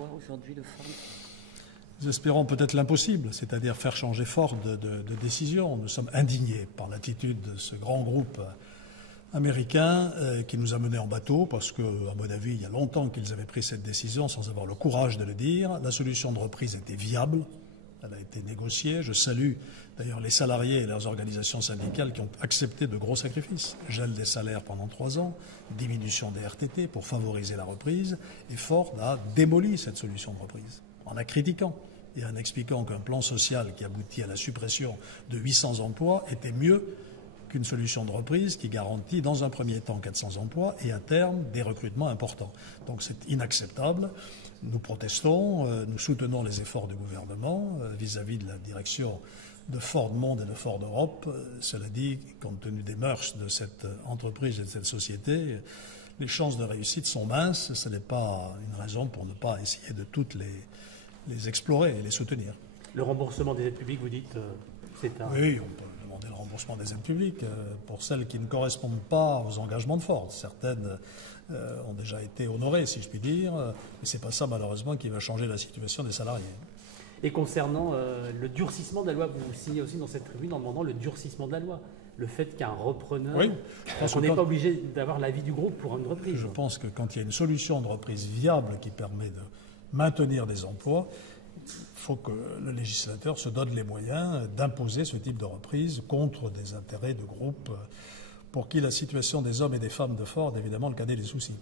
quoi aujourd'hui de Ford? Nous espérons peut-être l'impossible, c'est-à-dire faire changer Ford de décision. Nous sommes indignés par l'attitude de ce grand groupe américain qui nous a menés en bateau, parce que, à mon avis, il y a longtemps qu'ils avaient pris cette décision sans avoir le courage de le dire. La solution de reprise était viable, elle a été négociée. Je salue d'ailleurs les salariés et leurs organisations syndicales qui ont accepté de gros sacrifices. Gel des salaires pendant 3 ans, diminution des RTT pour favoriser la reprise, et Ford a démoli cette solution de reprise en la critiquant et en expliquant qu'un plan social qui aboutit à la suppression de 800 emplois était mieux qu'une solution de reprise qui garantit dans un premier temps 400 emplois et à terme des recrutements importants. Donc c'est inacceptable. Nous protestons, nous soutenons les efforts du gouvernement vis-à-vis de la direction de Ford Monde et de Ford Europe. Cela dit, compte tenu des mœurs de cette entreprise et de cette société, les chances de réussite sont minces. Ce n'est pas une raison pour ne pas essayer de toutes les explorer et les soutenir. Le remboursement des aides publiques, vous dites, c'est un... Oui, on peut demander le remboursement des aides publiques pour celles qui ne correspondent pas aux engagements de Ford. Certaines ont déjà été honorées, si je puis dire, mais ce n'est pas ça, malheureusement, qui va changer la situation des salariés. Et concernant le durcissement de la loi, vous signez aussi dans cette tribune en demandant le durcissement de la loi. Le fait qu'un repreneur, oui, on n'est pas obligé d'avoir l'avis du groupe pour une reprise. Je pense que quand il y a une solution de reprise viable qui permet de maintenir des emplois, il faut que le législateur se donne les moyens d'imposer ce type de reprise contre des intérêts de groupes pour qui la situation des hommes et des femmes de Ford est évidemment le cadet des soucis.